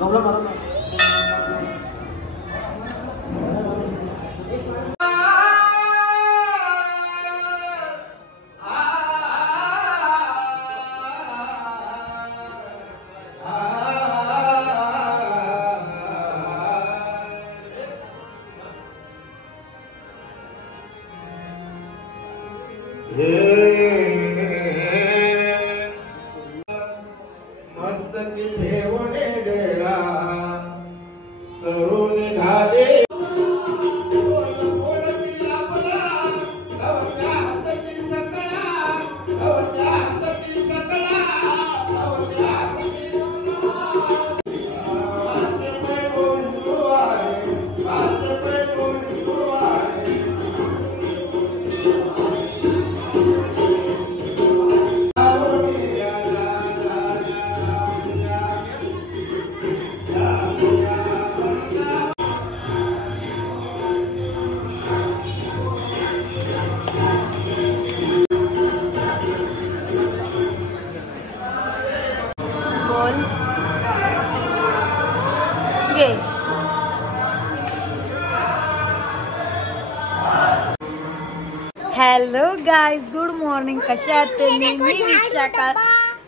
Hello guys, good morning. कशा आहात तुम्ही? मी विशाखा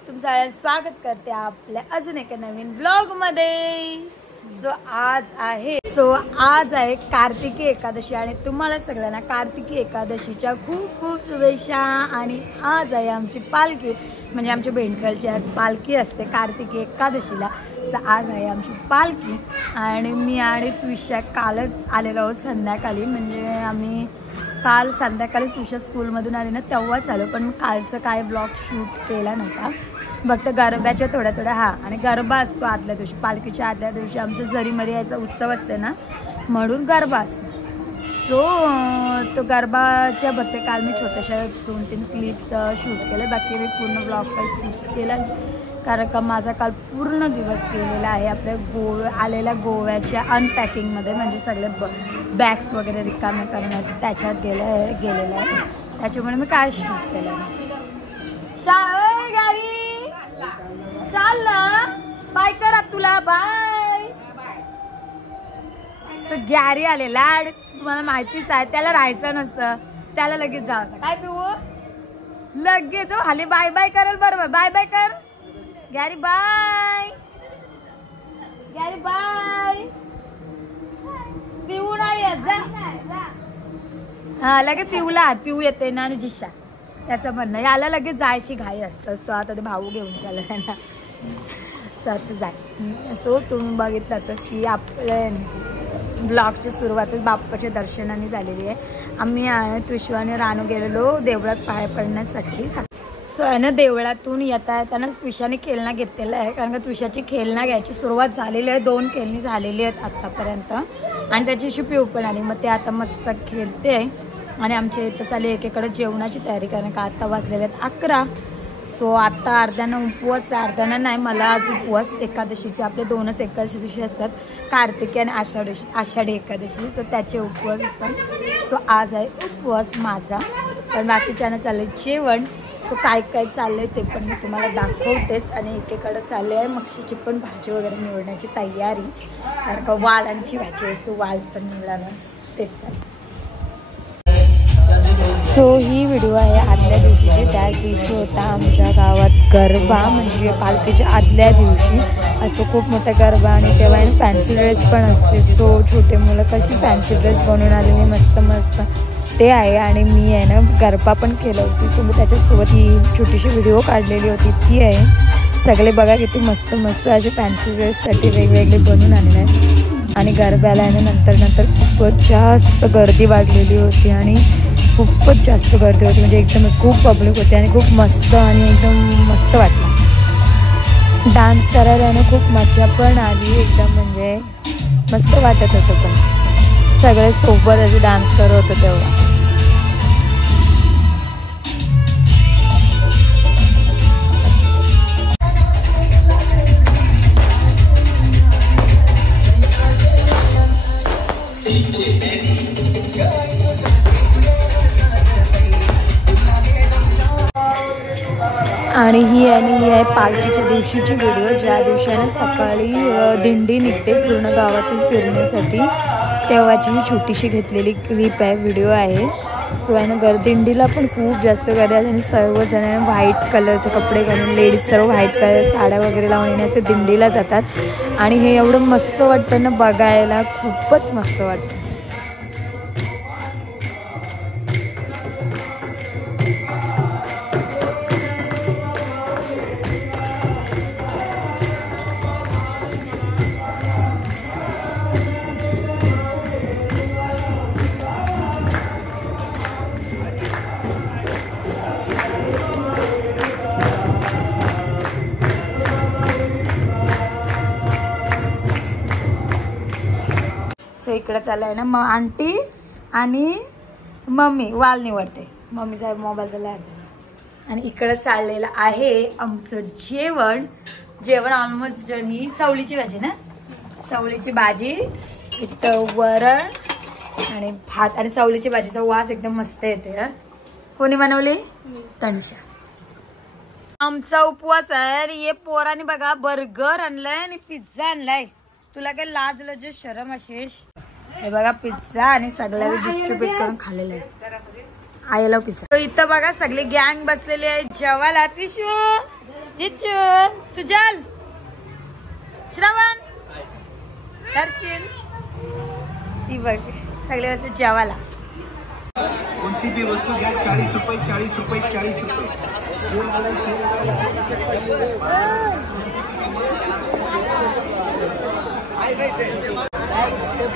तुमचं स्वागत करते आपल्या अजून एका नवीन ब्लॉग मध्ये. सो आज आहे कार्तिकी एकादशी आणि तुम्हाला सगळ्यांना कार्तिकी एकादशीच्या खूप खूप शुभेच्छा. आणि आज आहे आमची पालखी, म्हणजे आमच्या भेंडकलची आज पालखी असते कार्तिकी एकादशीला. तर आज आहे आमची पालखी आणि मी आणि तुषा कालच आलेलो आहोत संध्याकाळी. म्हणजे आम्ही काल संध्याकाळी तुषा स्कूलमधून आली ना तेव्हाच आलो, पण मी कालचं काय ब्लॉग शूट केला नव्हता. फक्त गरब्याच्या थोड्या आणि गरबा असतो आदल्या दिवशी, पालखीच्या आदल्या दिवशी आमचं जरीमरी यायचा उत्सव असते ना, म्हणून गरबा असतो. सो तो गरबाच्या बघते काल मी छोट्याशा 2-3 क्लिप्स शूट केले. बाकी मी पूर्ण ब्लॉग काही शूट केला कारण का माझा काल पूर्ण दिवस गेलेला आहे आपल्या आलेल्या गोव्याच्या अनपॅकिंगमध्ये, म्हणजे सगळे बॅग्स वगैरे रिकामे करण्यात त्याच्यात गेलेलं आहे. त्याच्यामुळे मी काय शूट केलं. गाडी चाल ना, बाय करा तुला, बाय. गॅरी आले लाड, तुम्हाला माहितीच आहे त्याला राहायचं नसतं, त्याला लगेच जायचं. काय पिऊ लगेच हाली बाय बाय करेल. बरोबर, बाय बाय कर गॅरी, बाय गॅरी, बाय. पिऊ नाही येत जा. हा लगेच पिऊ येते ना. आणि जिशा त्याचं म्हणणं याला लगेच जायची घाई असतं. सो आता ते भाऊ घेऊन चालला ना, सो आता जाय. सो तुम्ही बघितलातच की आपल्या ब्लॉगची सुरुवातच बाप्पाच्या दर्शनाने झालेली आहे. आम्ही तुषू आणि रानू गेलेलो देवळात पाया पडण्यासाठी. सो आहे ना, देवळातून येताना तुषाने खेळणं घेतलेलं आहे कारण का तुषाची खेळणं घ्यायची सुरुवात झालेली आहे. 2 खेळणी झालेली आहेत आत्तापर्यंत आणि त्याची पिऊ पण आली. मग ते आता मस्त खेळते आहे. आणि आमच्या इथं चालली एकीकडे जेवणाची तयारी कारण का आता वाजलेले आहेत 11. सो आता अर्ध्यानं उपवास, अर्ध्यानं नाही. मला आज उपवास एकादशीचे आपले 2च एकादशी असतात, कार्तिकी आणि आषाढी एकादशी. सो त्याचे उपवास असतात. सो आज आहे उपवास माझा, पण बाकीच्यानं चालले जेवण. सो काय काय चाललंय ते पण मी तुम्हाला दाखवतेच. आणि एकीकडे चालले आहे मक्षीची पण भाजी वगैरे निवडण्याची तयारी कारण का वालांची भाजी आहे. सो वाल पण निवडायला तेच चाललं. सो ही व्हिडिओ आहे आदल्या दिवशीची. त्या दिवशी होता आमच्या गावात गरबा, म्हणजे पालखीच्या आदल्या दिवशी असं खूप मोठा गरबा. आणि तेव्हा फॅन्सी ड्रेस पण असते. सो छोटे मुलं कशी फॅन्सी ड्रेस बनवून आलेली मस्त मस्त ते आहे. आणि मी आहे ना गरबा पण केलं होती. सो मी त्याच्यासोबत ही छोटीशी व्हिडिओ काढलेली होती ती आहे. सगळे बघा किती मस्त मस्त असे फॅन्सी ड्रेससाठी वेगवेगळे बनवून आणले आहेत. आणि गरब्याला आहे ना नंतर खूपच जास्त गर्दी वाढलेली होती आणि खूपच जास्त गर्दी होती. म्हणजे एकदमच खूप पब्लिक होती आणि खूप मस्त आणि एकदम मस्त वाटलं. डान्स करायला ना खूप मजा पण आली एकदम, म्हणजे मस्त वाटत होतं. पण सगळे सोबत असे डान्स करत होते तेव्हा. आणि ही आहे पालखीच्या दिवशीची व्हिडिओ, ज्या दिवशी आहे ना सकाळी दिंडी निघते पूर्ण गावातून फिरण्यासाठी, तेव्हाची ही छोटीशी घेतलेली क्लिप आहे, व्हिडिओ आहे. सो आहे ना दिंडीला पण खूप जास्त गर्दी आहे आणि सर्वजण व्हाईट कलरचे कपडे घालून, लेडीज सर्व व्हाईट कलर साड्या वगैरे लावून येण्याचे दिंडीला जातात आणि हे एवढं मस्त वाटतं ना बघायला, खूपच मस्त वाटतं. सो इकडे चाललाय ना मग आंटी आणि मम्मी वाल निवडते, मम्मीचा मोबाईल दिला आणि इकडे चाललेलं आहे आमचं जेवण ऑलमोस्ट जण. ही चवळीची भाजी ना, चवळीची भाजी, इथं वरण आणि भात आणि चवळीची भाजीचा वास एकदम मस्त येते. कोणी बनवली? तनिषा. आमचा उपवास आहे आणि हे पोराने बघा बर्गर आणलाय आणि पिझ्झा आणलाय. तुला काय लाज लज्ज शरम अशेष? हे बघा पिझ्झा आणि सगळ्या डिस्ट्रीब्यूट करून खाल्लेलं आहे. आयला पिझ्झा. इथं बघा सगळे गँग बसलेले आहे जेवायला. विशू, जिच्चू, सुजल, श्रवण, दर्शन, ती बघ सगळे बसले जेवायला. कोणती बी वस्तू घ्या 40 रुपये 40 रुपये 40 रुपये.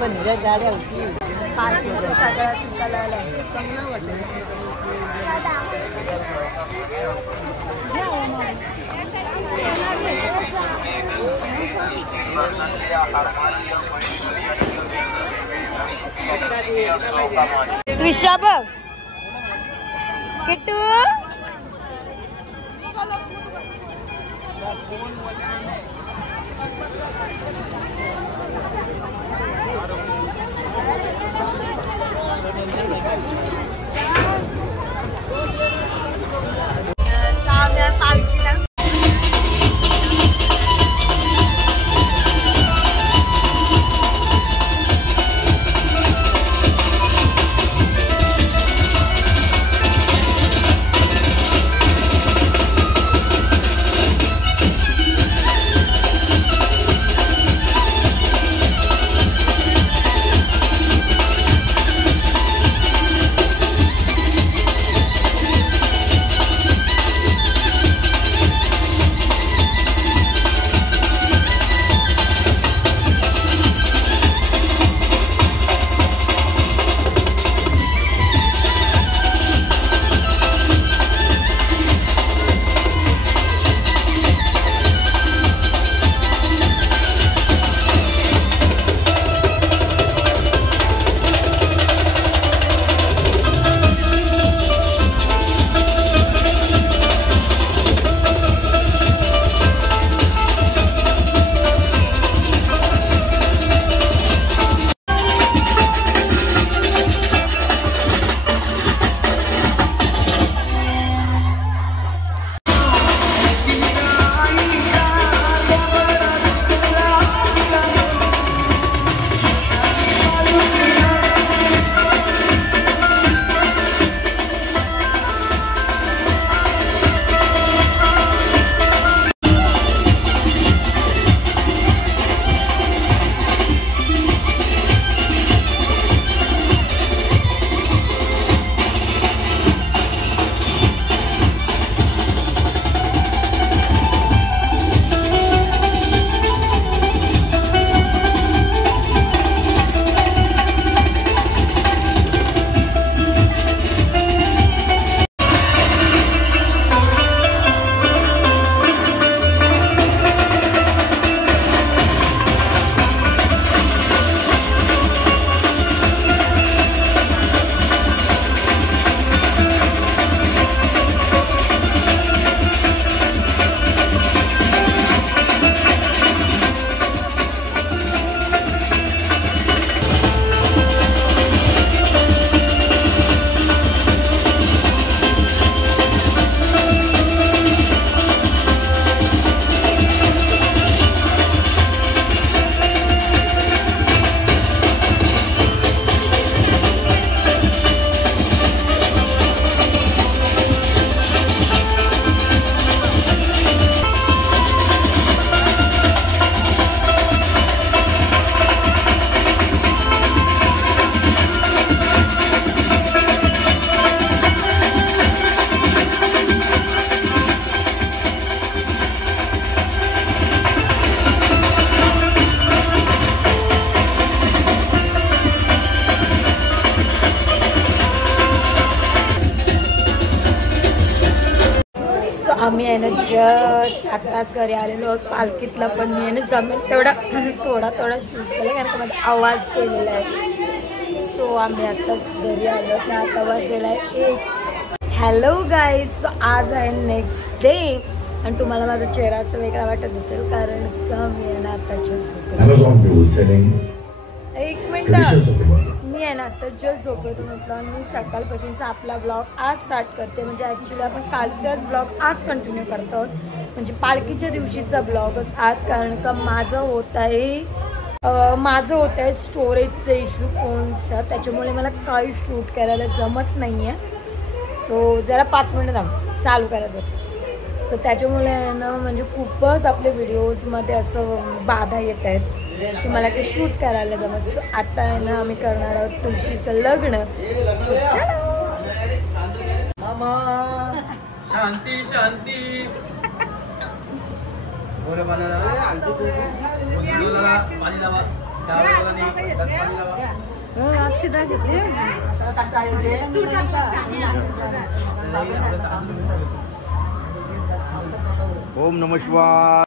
पण गाड्या होती त्रिशा बघ किट्टू. आम्ही आहे ना जस्ट आत्ताच घरी आलेलो आहोत पालखीतला, पण मी आहे ना जमेल तेवढा थोडा शूट केला कारण का माझा आवाज केलेला आहे. सो आम्ही आत्ताच घरी आलो, आता आवाज दिला आहे 1. हॅलो गाईज, आज आहे नेक्स्ट डे आणि तुम्हाला माझा चेहरा असं वेगळा वाटत असेल कारण का मी आहे ना आता जस्ट 1 मिनिट मी आहे ना आता जस्ट झोपतो म्हटलं आणि मी सकाळपासूनचा आपला ब्लॉग आज स्टार्ट करते. म्हणजे ॲक्च्युली आपण कालचाच ब्लॉग आज कंटिन्यू करतो आहोत, म्हणजे पालखीच्या दिवशीचा ब्लॉगच आज, कारण का माझं होत आहे स्टोरेजचा इश्यू फोनचा, त्याच्यामुळे मला काही शूट करायला जमत नाही आहे. सो जरा 5 मिनिटं चालू करायचं होतं. सो त्याच्यामुळे आहे ना म्हणजे खूपच आपले व्हिडिओजमध्ये असं बाधा येत आहेत की मला ते शूट करायला जमत. सो आता आहे ना आम्ही करणार आहोत तुळशीचं लग्न. शांती शांती ओम नमः शिवाय.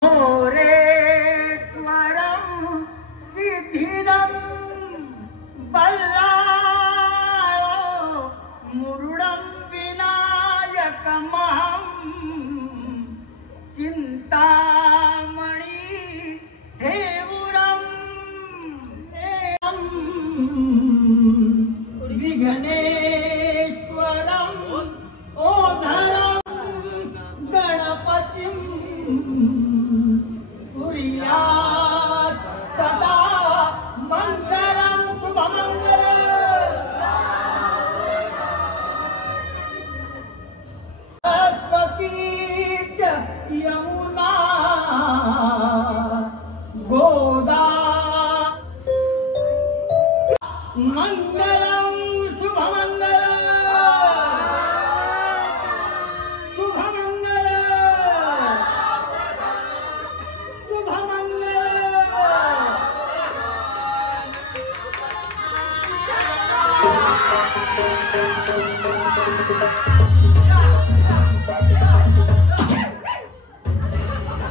मुरुडं विनायकमहं चिन्तामणि देवुरं विघ्नेश्वरं ओधरं गणपतिं कुर्यात् सदा मङ्गलं शुभमङ्गलम्. यमुना गोदा मंगलम शुभमंगल शुभमंगल शुभमंगल.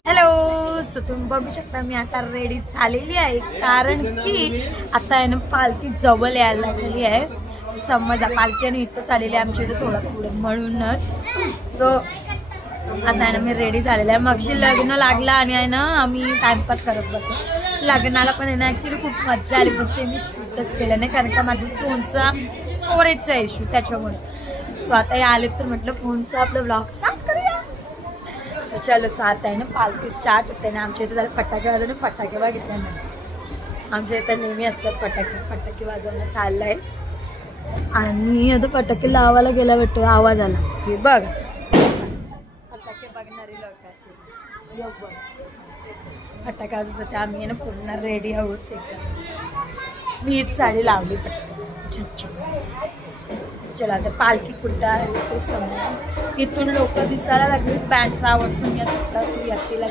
हॅलो, सो तुम्ही बघू शकता मी आता रेडी झालेली आहे कारण की आता आहे ना पालखी जवळ यायला लागलेली आहे. समजा पालखी आणि इथं चाललेली आहे आमच्या इथं थोडं पुढे म्हणूनच. सो आता आहे ना मी रेडी झालेली आहे. मगशी लग्न लागला आणि आहे ना आम्ही टाइमपास करत बसलो. लग्नाला पण आहे ना ॲक्च्युली खूप मजा आली, पण ते मी शूटच केलं नाही कारण का माझ्या फोनचा स्टोरेजचा इश्यू त्याच्यामुळे. सो आता हे आले तर म्हटलं फोनचा आपलं ब्लॉग स्टार्ट करूया. चलो सात आहे ना पालखी स्टार्ट होते ना. आमच्या इथे झालं फटाके वाजवणे, फटाके बघितले ना आमच्या इथं नेहमी असतात फटाके वाजवणं चाललं आहे. आणि आता फटाके लावायला गेला भेटतो आवाज आला हे बघ फटाके बघणारी लोक फटाके वाजवण्यासाठी आम्ही आहे ना पूर्ण रेडी आहोत. मी हीच साडी लावली फटाके. चला आता पालखी कुठं आहे ते समजा. इथून लोक दिसायला लागले, बँडचा आवाज पण यात सुरुवातीला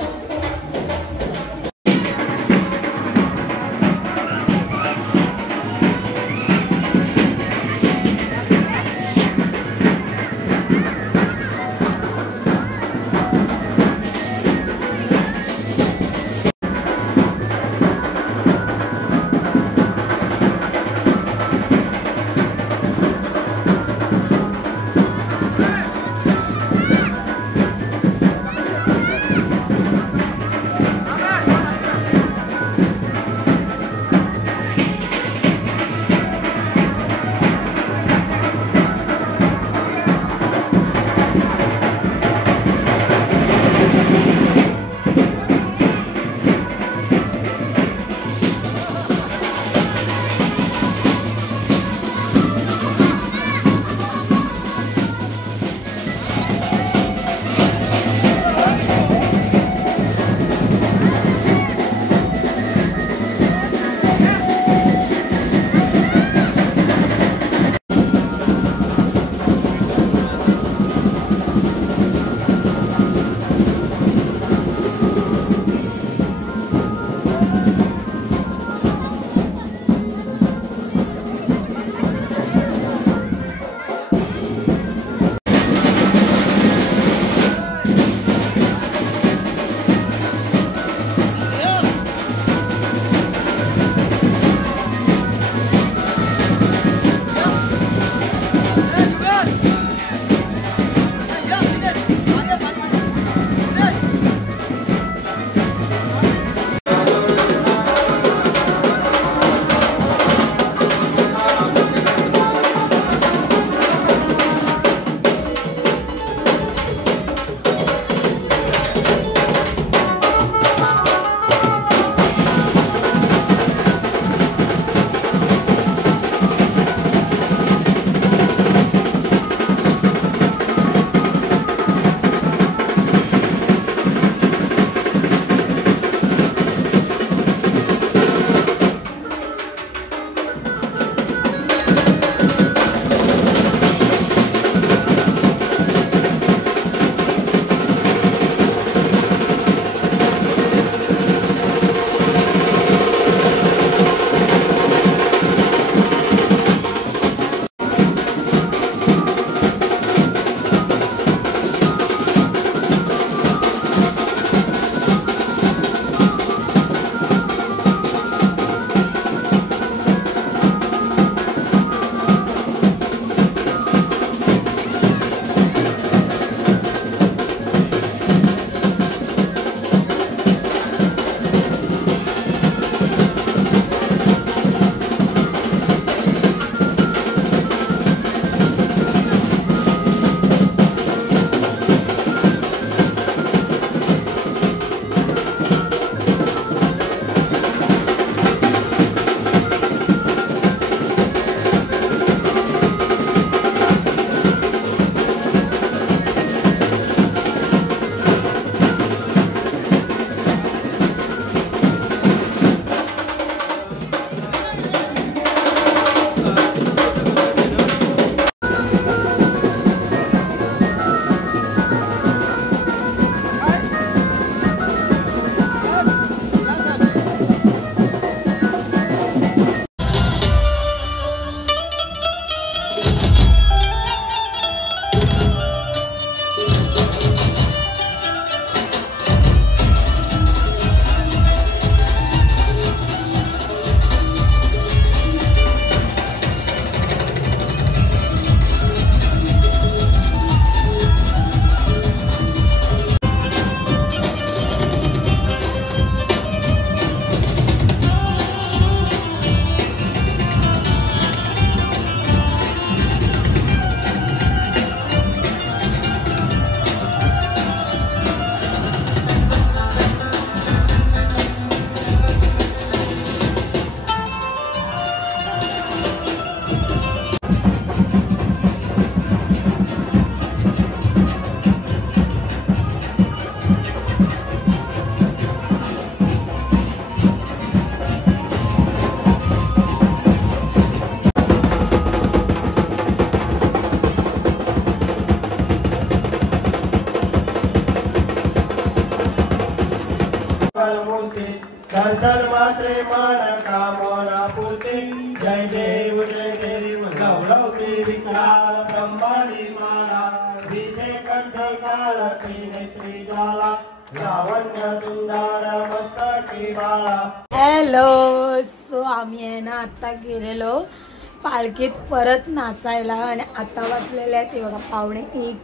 दर्शन मात्रे मन कामना पूर्ती जय देव लवलवती विकराल ब्रह्मांडी माला दिसे कंठ काल त्रिनेत्री ज्वाला लावण्य सुंदर मस्तकी बाळा. हॅलो. सो आम्ही आहे ना आता गेलेलो पालखीत परत नाचायला आणि आता वाजलेले आहेत ते बघा 1:45.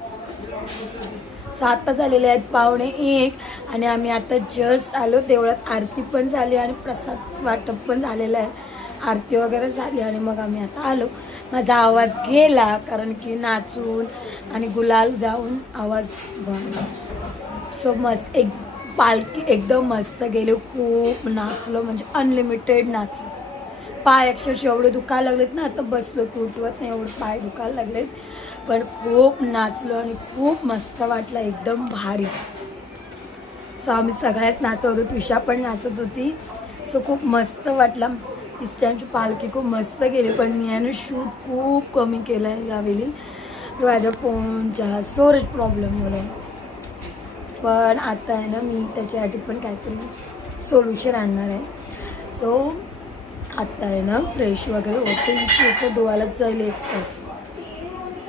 7 झालेले आहेत 1:45 आणि आम्ही आता जस्ट आलो. देवळात आरती पण झाली आणि प्रसाद वाटप पण झालेलं आहे. आरती वगैरे झाली आणि मग आम्ही आता आलो. माझा आवाज गेला कारण की नाचून आणि गुलाल जाऊन आवाज बंद. सो मस्त एक पालखी एकदम मस्त गेलो. खूप नाचलो म्हणजे अनलिमिटेड नाचलो. पाय अक्षरशः एवढे दुखायला लागलेत ना आता बसलो की उठवत नाही एवढे पाय दुखायला लागलेत. पण खूप नाचलो आणि खूप मस्त वाटलं एकदम भारी. सो आम्ही सगळ्यात नाचत होतो. तुषा पण नाचत होती. सो खूप मस्त वाटलं. इस टाइमची पालखी खूप मस्त गेली पण मी याने शूट खूप कमी केलं आहे यावेळी माझ्या फोनच्या स्टोरेज प्रॉब्लेममुळे. पण आता आहे ना मी त्याच्यासाठी पण काहीतरी सोल्युशन आणणार आहे. सो आता आहे ना फ्रेश वगैरे होते असं धुवायला जाईल 1 तास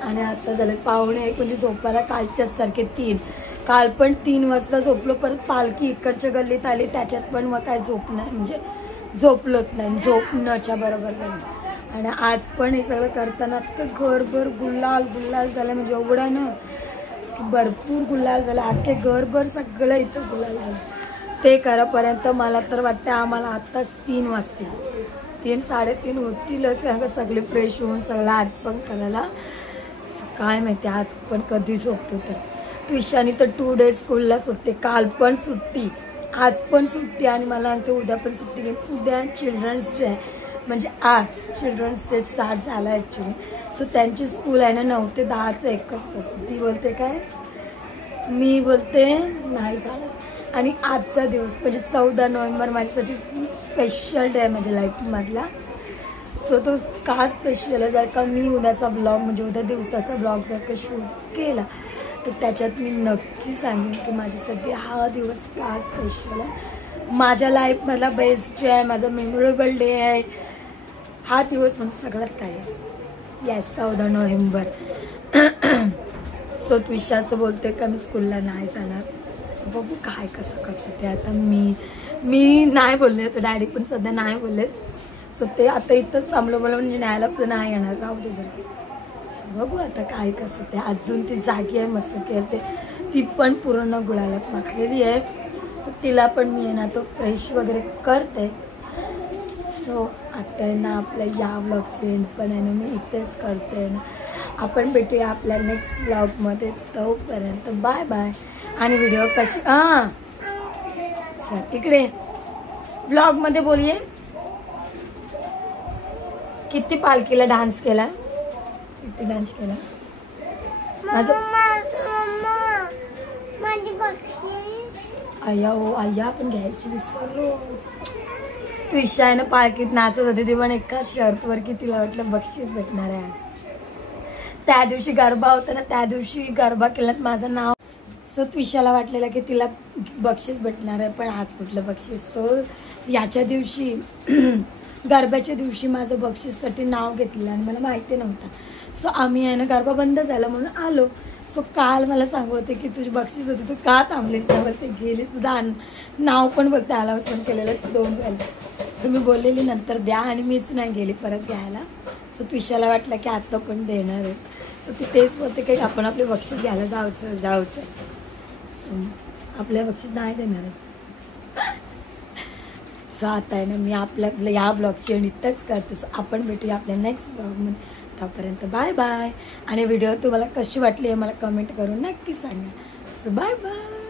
आणि आता झालं 1:45 म्हणजे झोपायला कालच्याच सारखे 3. काल पण 3 वाजता झोपलो. परत पालखी इकडच्या गल्लीत आली त्याच्यात पण मग काय झोपणार म्हणजे झोपलोच नाही. झोपण्याच्या बरोबर झालं. आणि आज पण हे सगळं करताना तर घरभर गुलाल गुलाल झालं म्हणजे एवढं ना की भरपूर गुलाल झालं. अख्खे घरभर सगळं इथं गुलाल झालं. ते करापर्यंत मला तर वाटतं आम्हाला आत्ताच 3 वाजतील. 3-3:30 होतीलच कारण सगळे फ्रेश होऊन सगळं आटपण करायला. काय माहिती आज पण कधी झोपतो तर. ट्युशानी तर 2 days स्कूलला सुट्टी. काल पण सुट्टी आज पण सुट्टी आणि मला ते उद्या पण सुट्टी घेईन. उद्या चिल्ड्रन्स डे म्हणजे आज चिल्ड्रन्स डे स्टार्ट झाला ॲक्च्युली. सो त्यांची स्कूल आहे ना 9 ते 10चं एकच असते. ती बोलते काय मी बोलते नाही झालं. आणि आजचा दिवस म्हणजे 14 नोव्हेंबर माझ्यासाठी खूप स्पेशल डे आहे माझ्या लाईफमधला. सो तो का स्पेशल आहे जर का मी उद्याचा ब्लॉग म्हणजे उद्या दिवसाचा ब्लॉग जर का शूट केला तर त्याच्यात मी नक्की सांगेन की माझ्यासाठी हा दिवस का स्पेशल आहे. माझ्या लाईफमधला बेस्ट डे आहे. माझा मेमोरेबल डे आहे हा दिवस म्हणजे सगळंच काय आहे. Yes 14 November. सो विशाचं बोलते का मी स्कूलला नाही जाणार. बघू काय कसं ते. आता मी नाही बोलले तर डॅडी पण सध्या नाही बोलले. सो ते आता इथंच थांबलो मला म्हणजे न्यायला पण नाही येणार राहू दे बरं. बघू आता काय कसं ते. अजून ती जागी आहे मस्त खेळते. ती पण पूर्ण गुलालात माखलेली आहे. सो तिला पण मी आहे ना तो फ्रेश वगैरे करते. सो आता आहे ना आपल्या या ब्लॉगची एंड पण आहे ना मी इथेच करते ना. आपण भेटूया आपल्या नेक्स्ट ब्लॉगमध्ये. तोपर्यंत बाय बाय. आणि व्हिडिओ कशी चल इकडे ब्लॉगमध्ये बोलिये. किती पालखीला डान्स केला. किती डान्स केला आया. हो आया पण घ्यायची विसरलो. तू इच्छा आहे ना पालखीत नाचत होती ती पण एका शर्टवर की तिला वाटलं बक्षीस भेटणार आहे आज. त्या दिवशी गरबा होता ना त्या दिवशी गरबा केल्यात माझं नाव. सो त्विशाला वाटलेलं की तिला बक्षीस भेटणार आहे पण आज कुठलं बक्षीस. सो याच्या दिवशी गरब्याच्या दिवशी माझं बक्षीससाठी नाव घेतलेलं आणि मला माहिती नव्हतं. सो आम्ही आहे ना गरबा बंद झाला म्हणून आलो. सो काल मला सांगत होते की तुझी बक्षीस होती तू का थांबलीस त्यावर ते गेली. तुझं नाव पण बोलते अलाउन्स पण केलेलं 2 वेळेला. सो मी बोललेली नंतर द्या आणि मीच नाही गेली परत घ्यायला. सो त्विशाला वाटलं की आता पण देणार आहे. सो ती तेच बोलते की आपण आपले बक्षीस घ्यायला जायचं. सो आपल्या बक्षीस नाही देणार आहे. सो आता आहे ना मी आपल्या या ब्लॉगची आणि इथंच करते. सो आपण भेटूया आपल्या नेक्स्ट ब्लॉगमध्ये. तोपर्यंत बाय बाय. आणि व्हिडिओ तुम्हाला कशी वाटली आहे मला कमेंट करून नक्की सांगा. So bye bye.